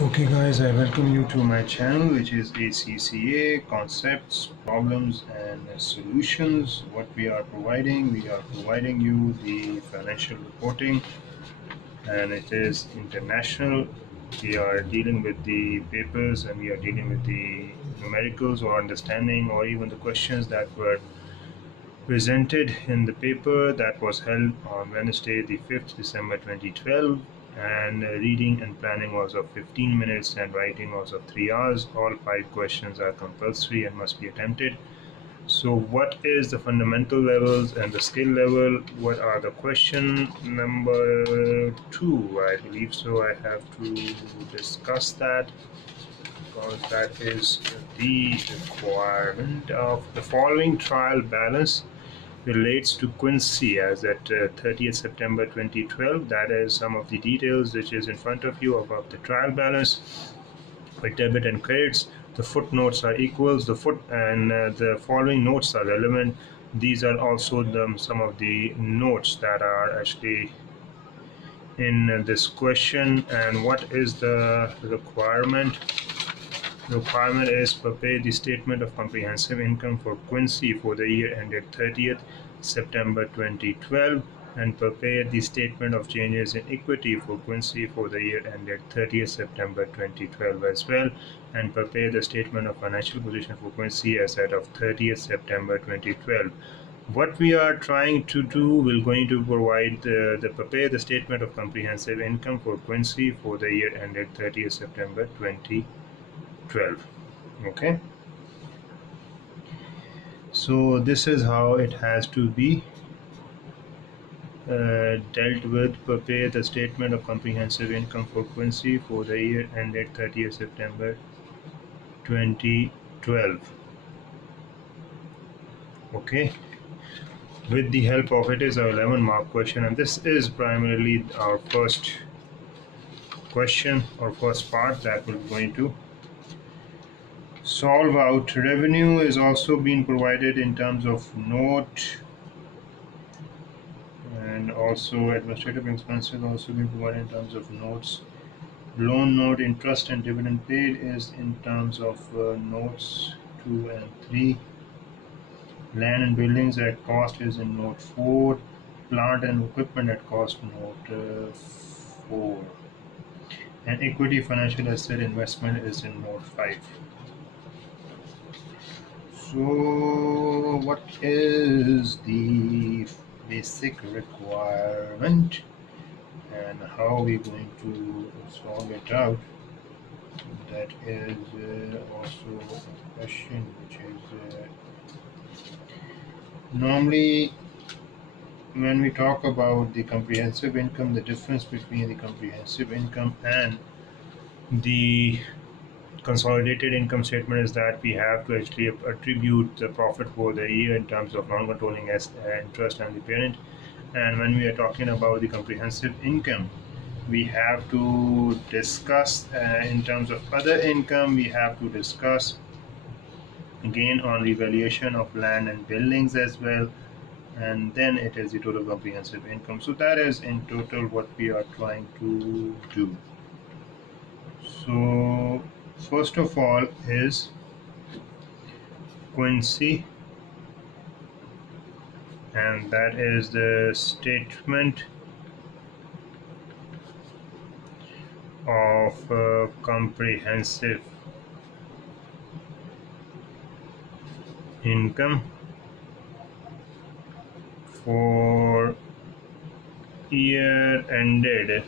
Okay guys, I welcome you to my channel, which is ACCA Concepts, Problems and Solutions. What we are providing you the financial reporting, and it is international. We are dealing with the papers, and we are dealing with the numericals or understanding, or even the questions that were presented in the paper that was held on Wednesday, the 5th December 2012, and reading and planning was of 15 minutes and writing was of 3 hours. All 5 questions are compulsory and must be attempted. So what is the fundamental levels and the skill level? What are the question number 2? I believe so. I have to discuss that because that is the requirement of the following trial balance relates to Quincy as at 30th September 2012. That is some of the details which is in front of you about the trial balance with debit and credits. The footnotes are equals. The following notes are relevant. These are also some of the notes that are actually in this question. And what is the requirement? The requirement is prepare the statement of comprehensive income for Quincy for the year ended 30th September 2012 and prepare the statement of changes in equity for Quincy for the year ended 30th September 2012 as well, and prepare the statement of financial position for Quincy as at of 30th September 2012. What we are trying to do, we're going to provide the prepare the statement of comprehensive income for Quincy for the year ended 30th September 2012. Okay, so this is how it has to be dealt with. Prepare the statement of comprehensive income for Quincy for the year ended 30th September 2012. Okay, with the help of it is our 11 mark question, and this is primarily our first question or first part that we're going to solve out. Revenue is also being provided in terms of note, and also administrative expenses also being provided in terms of notes. Loan note, interest and dividend paid is in terms of notes 2 and 3. Land and buildings at cost is in note 4. Plant and equipment at cost note 4. And equity financial asset investment is in note 5. So what is the basic requirement and how are we going to solve it out? That is also a question which is normally when we talk about the comprehensive income, the difference between the comprehensive income and the consolidated income statement is that we have to actually attribute the profit for the year in terms of non-controlling interest and the parent. And when we are talking about the comprehensive income, we have to discuss in terms of other income, we have to discuss gain on revaluation of land and buildings as well, and then it is the total comprehensive income. So that is in total what we are trying to do. So first of all is Quincy, and that is the statement of comprehensive income for year ended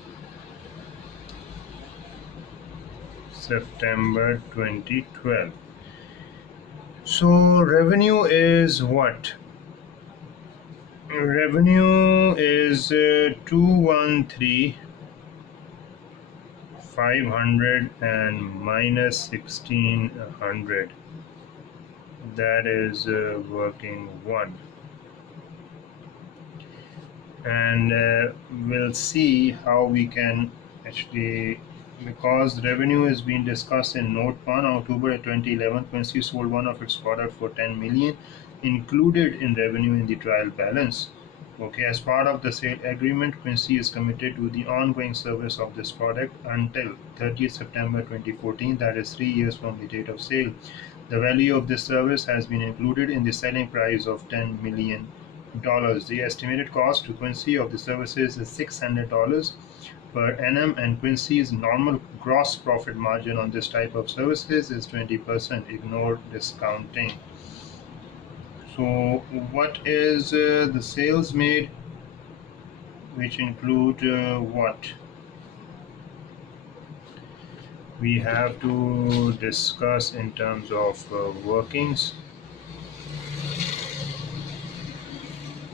September 2012. So revenue is what? Revenue is 213,500 and minus 1,600. That is working 1. And we'll see how we can actually, because revenue is being discussed in note 1. October 2011, Quincy sold one of its product for 10 million included in revenue in the trial balance. Okay, as part of the sale agreement, Quincy is committed to the ongoing service of this product until 30th September 2014, that is 3 years from the date of sale. The value of this service has been included in the selling price of $10 million. The estimated cost to Quincy of the services is $600 per annum, and Quincy's normal gross profit margin on this type of services is 20%. Ignore discounting. So, what is the sales made, which include what? We have to discuss in terms of workings.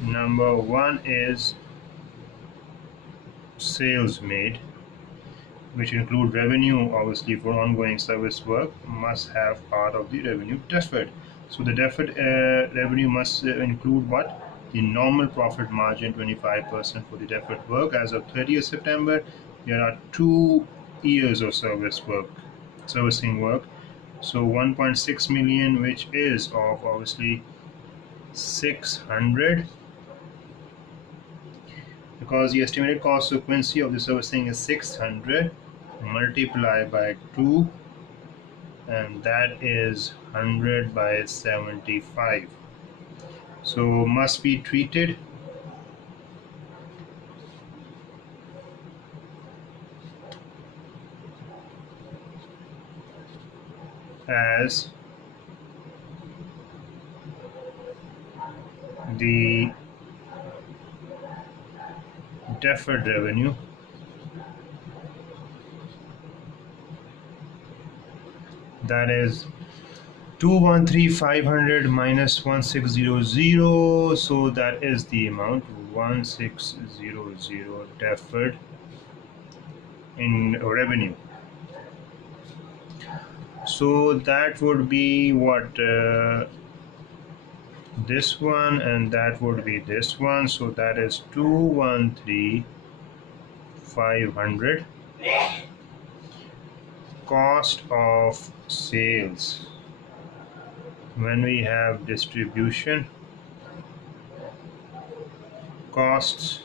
Number one is sales made, which include revenue, obviously for ongoing service work, must have part of the revenue deferred. So the deferred revenue must include what? The normal profit margin, 25% for the deferred work. As of 30th September, there are 2 years of servicing work. So 1.6 million, which is of obviously 600, because the estimated cost frequency of the servicing is 600 multiplied by 2, and that is 100 by 75. So must be treated as the deferred revenue, that is 213,500 minus 1600, so that is the amount 1600 deferred in revenue. So that would be what, this one, and that would be this one. So that is 213,500 cost of sales. When we have distribution costs,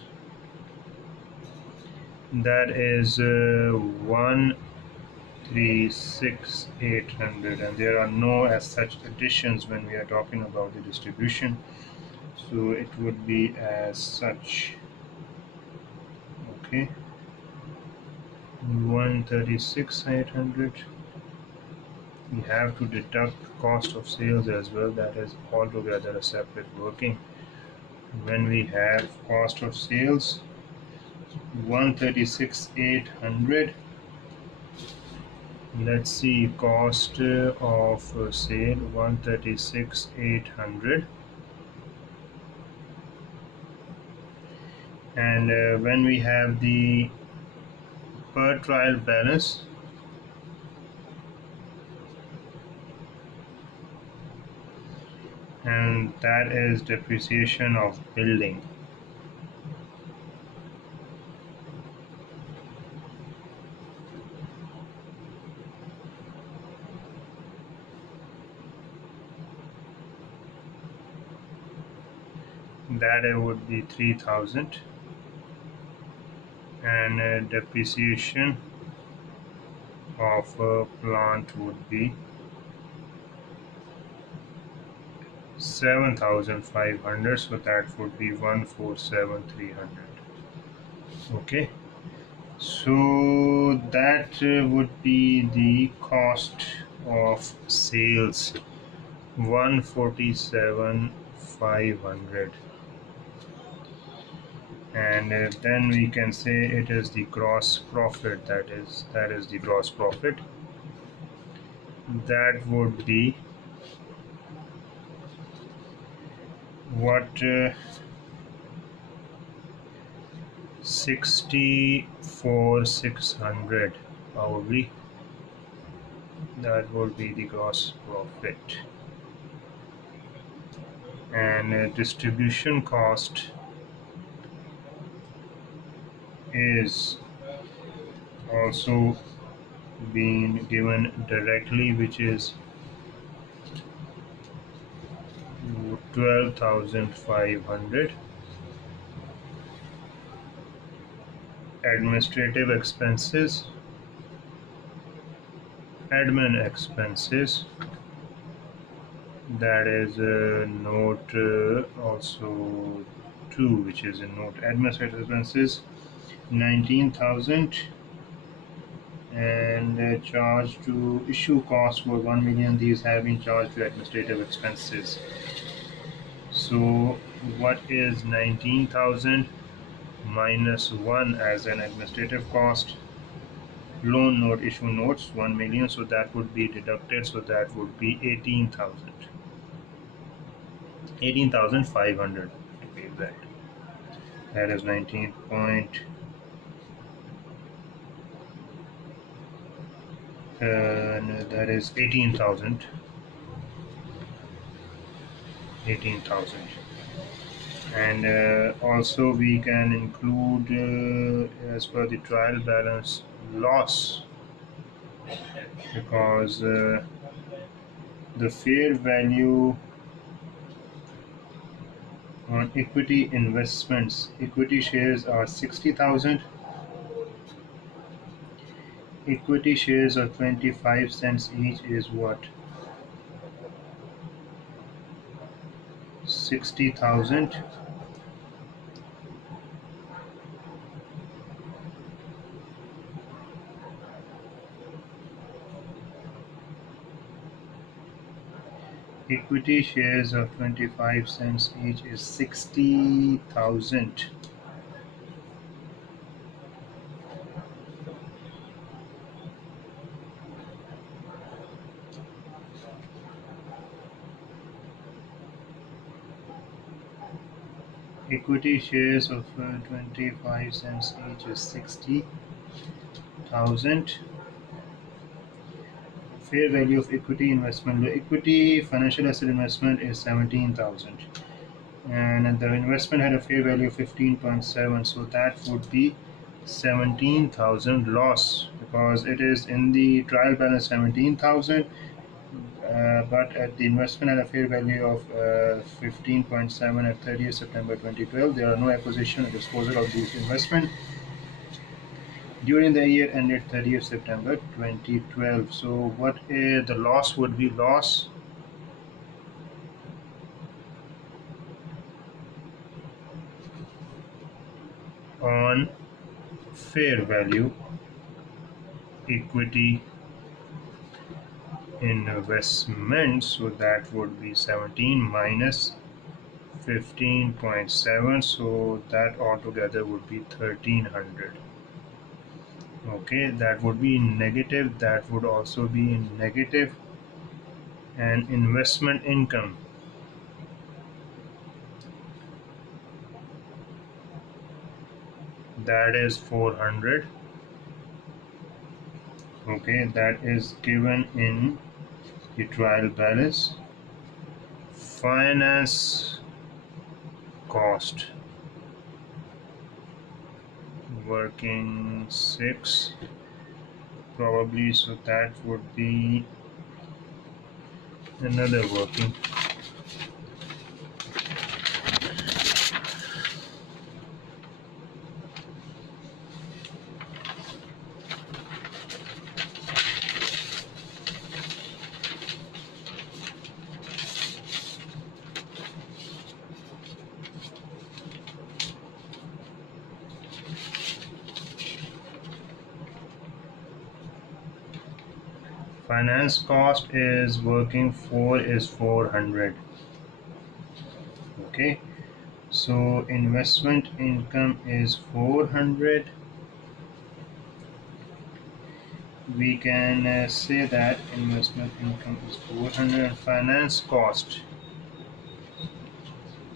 that is 136,800, and there are no as such additions when we are talking about the distribution, so it would be as such. Okay, 136,800. We have to deduct cost of sales as well, that is altogether a separate working. When we have cost of sales 136,800, let's see, cost of sale 136,800, and when we have the per trial balance, and that is depreciation of building. That would be 3,000, and depreciation of a plant would be 7,500, so that would be 147,300. Okay, so that would be the cost of sales, 147,500, and then we can say it is the gross profit. That is the gross profit. That would be what, 64,600 probably. That would be the gross profit, and distribution cost is also being given directly, which is 12,500, administrative expenses, admin expenses, that is note also 2, which is a note administrative expenses 19,000, and charge to issue cost for 1 million. These have been charged to administrative expenses. So what is 19,000 minus 1 as an administrative cost? Loan note issue notes 1 million, so that would be deducted, so that would be 18,500 to be exact. That is 19 point no, that is 18,000. And also we can include as per the trial balance loss, because the fair value on equity investments, equity shares are 60,000, equity shares of 25 cents each is what, 60,000. Equity shares of 25 cents each is 60,000. Equity shares of 25 cents each is 60,000. Fair value of equity investment. The equity financial asset investment is 17,000, and the investment had a fair value of 15.7, so that would be 17,000 loss, because it is in the trial balance 17,000, but at the investment at a fair value of 15.7 at 30th September 2012. There are no acquisition or disposal of these investment during the year ended 30th September 2012. So what the loss would be? Loss on fair value equity investment, so that would be 17 minus 15.7, so that altogether would be 1300. Okay, that would be negative, that would also be negative. And investment income, that is 400. Okay, that is given in the trial balance. Finance cost, working 6 probably, so that would be another working. Finance cost is working 4 is 400. Okay, so investment income is 400. We can say that investment income is 400, and finance cost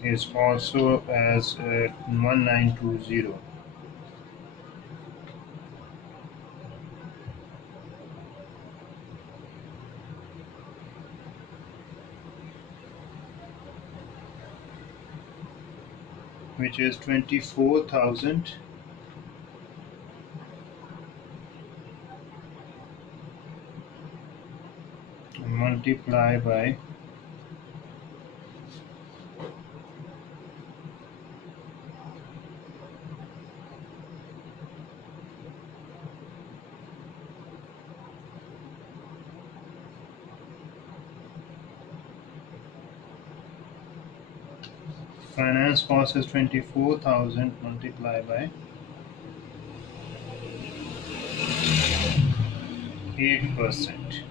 is also as 1920, which is 24,000 multiply by finance cost is 24,000 multiplied by 8%.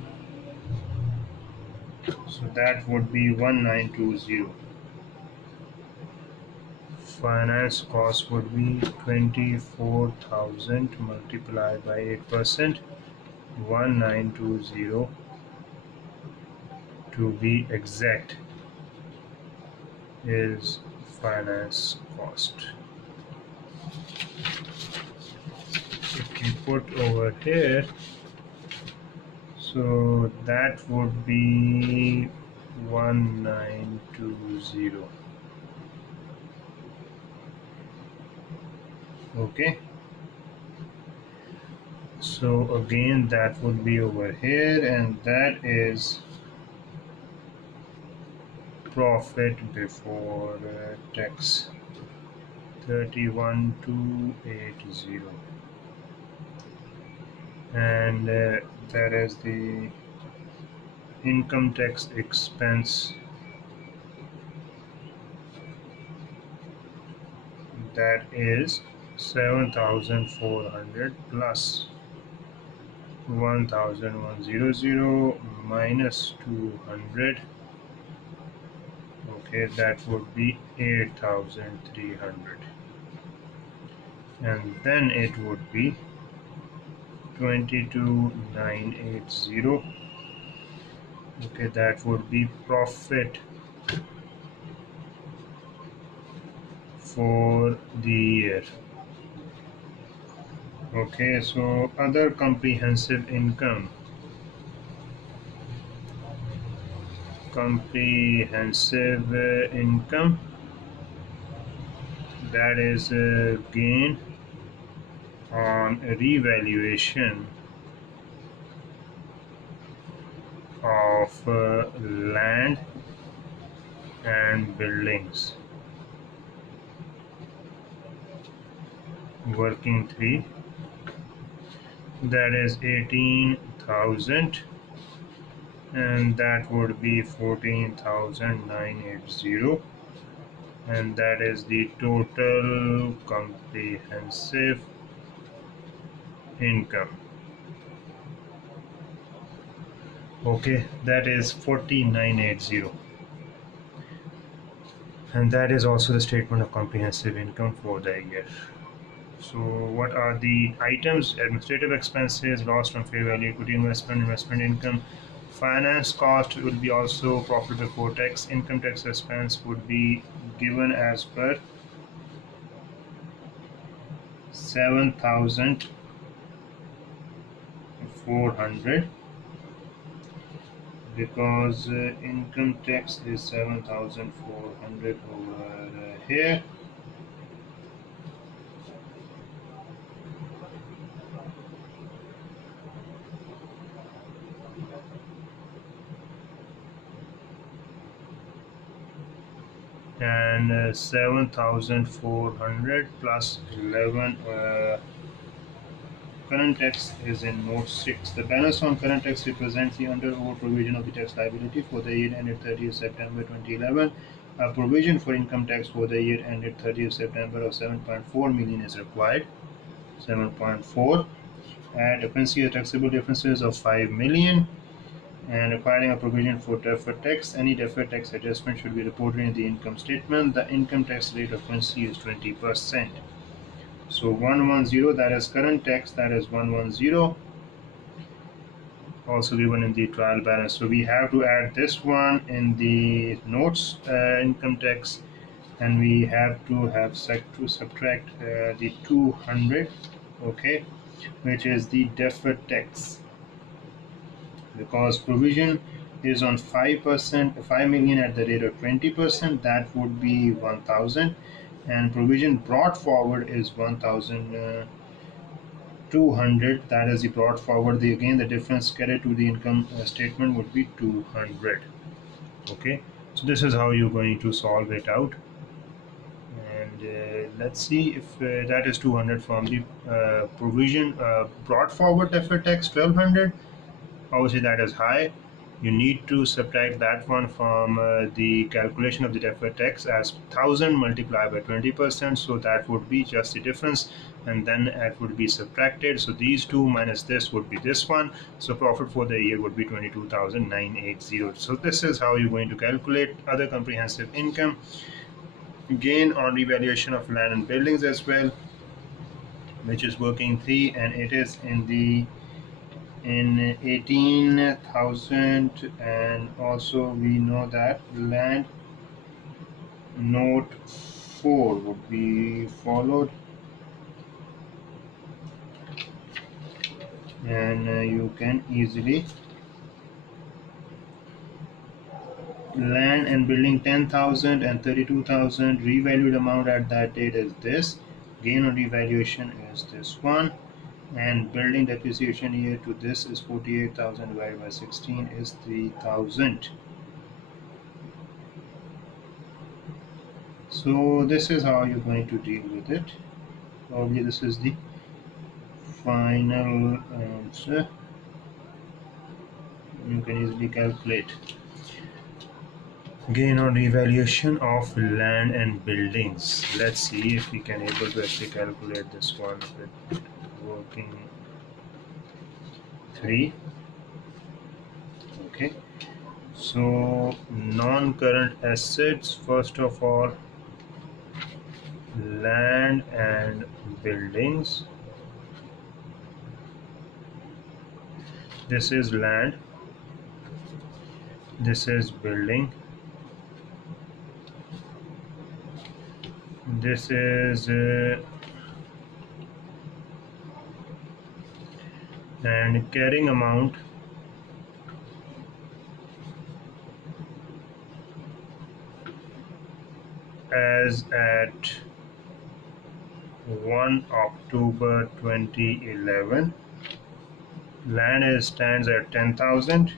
So that would be 1920. Finance cost would be 24,000 multiplied by 8%, 1920 to be exact is finance cost. If we put over here, so that would be 1920. Okay, so again that would be over here, and that is profit before tax, 31,280, and that is the income tax expense, that is 7,400 plus 1,100 minus 200. Okay, that would be 8,300, and then it would be 22,980. Okay, that would be profit for the year. Okay, so other comprehensive income. Comprehensive income, that is gain on revaluation of land and buildings. Working 3, that is 18,000, and that would be 14,980, and that is the total comprehensive income. Okay, that is 4980, and that is also the statement of comprehensive income for the year. So what are the items? Administrative expenses, loss from fair value equity investment, investment income. Finance cost will be also profit before tax. Income tax expense would be given as per 7,400, because income tax is 7,400 over here. And 7,400 plus 11. Current tax is in note 6. The balance on current tax represents the under-over provision of the tax liability for the year ended 30th September 2011. A provision for income tax for the year ended 30th September of 7.4 million is required. 7.4. Add a taxable differences of 5 million, and requiring a provision for deferred tax. Any deferred tax adjustment should be reported in the income statement. The income tax rate of Quincy is 20%. So 110, that is current tax, that is 110, also given in the trial balance. So we have to add this one in the notes, income tax, and we have to subtract the 200, okay, which is the deferred tax, because provision is on 5%, 5 million at the rate of 20%, that would be 1,000, and provision brought forward is 1,200, that is the brought forward. Again, the difference carried to the income statement would be 200. Okay, so this is how you're going to solve it out, and let's see if that is 200 from the provision brought forward deferred tax 1,200. Obviously that is high, you need to subtract that one from the calculation of the deferred tax as 1000 multiplied by 20%, so that would be just the difference, and then it would be subtracted. So these two minus this would be this one, so profit for the year would be 22,980. So this is how you're going to calculate other comprehensive income. Gain on revaluation of land and buildings as well, which is working 3, and it is in 18,000, and also we know that land note 4 would be followed, and you can easily land and building 10,000 and 32,000, revalued amount at that date is this, gain on revaluation is this one, and building depreciation year to this is 48,000 divided by 16 is 3,000. So this is how you're going to deal with it. Probably this is the final answer. You can easily calculate gain on revaluation of land and buildings. Let's see if we can able to actually calculate this one with working 3. Okay, so non-current assets, first of all, land and buildings. This is land, this is building, this is and carrying amount as at 1 October 2011. Land stands at 10,000,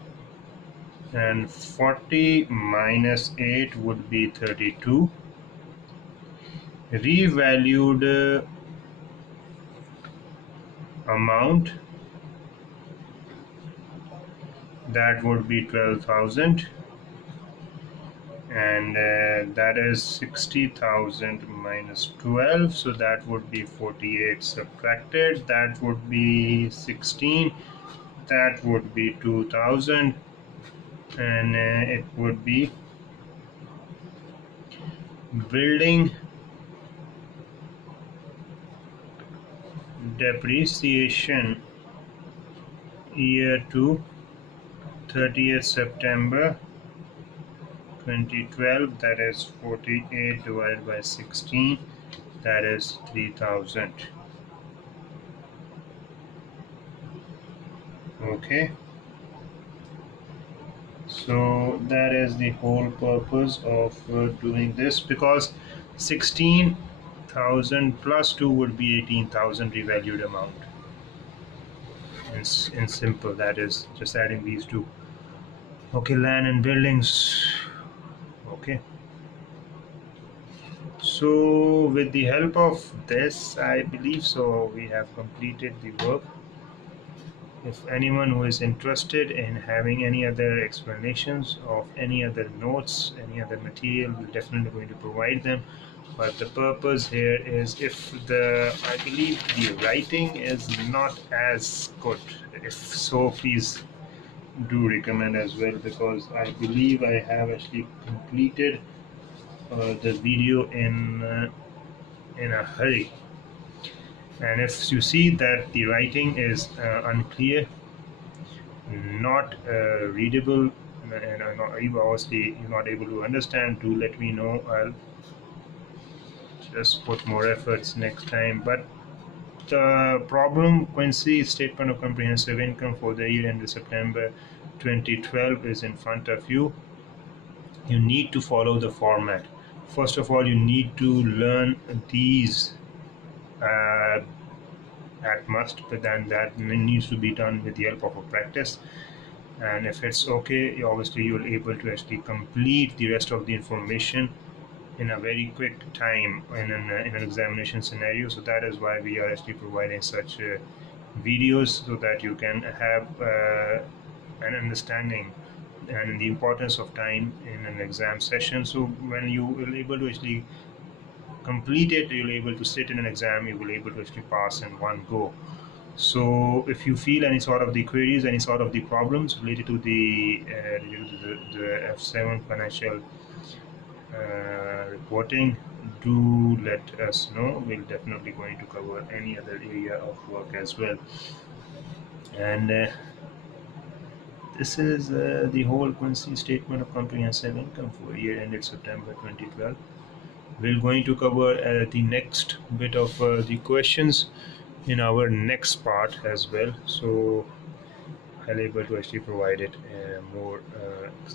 and 40 minus 8 would be 32. Revalued amount, that would be 12,000, and that is 60,000 minus 12, so that would be 48. Subtracted, that would be 16, that would be 2,000, and it would be building depreciation year to 30th September 2012, that is 48 divided by 16, that is 3,000. Okay, so that is the whole purpose of doing this, because 16,000 plus 2 would be 18,000 revalued amount. In simple, that is just adding these two. Okay, land and buildings. Okay, so with the help of this, I believe so we have completed the work. If anyone who is interested in having any other explanations of any other notes, any other material, we're definitely going to provide them. But the purpose here is, if I believe the writing is not as good, if so, please do recommend as well, because I believe I have actually completed the video in a hurry. And if you see that the writing is unclear, not readable, and obviously you're not able to understand, do let me know. I'll just put more efforts next time. But the problem, Quincy statement of comprehensive income for the year ended September 2012, is in front of you. You need to follow the format. First of all, you need to learn these at must, but then that needs to be done with the help of a practice. And if it's okay, obviously you'll able to actually complete the rest of the information in a very quick time in an examination scenario. So that is why we are actually providing such videos, so that you can have an understanding and the importance of time in an exam session. So when you will able to actually complete it, you'll able to sit in an exam, you will able to actually pass in one go. So if you feel any sort of the queries, any sort of the problems related to the F7 financial reporting, do let us know. We'll definitely going to cover any other area of work as well. And this is the whole Quincy Statement of Comprehensive Income for year ended September 2012. We're going to cover the next bit of the questions in our next part as well. So I'll able to actually provide it more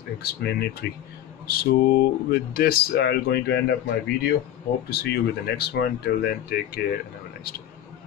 explanatory. So with this, I'm going to end up my video. Hope to see you with the next one. Till then, take care and have a nice day.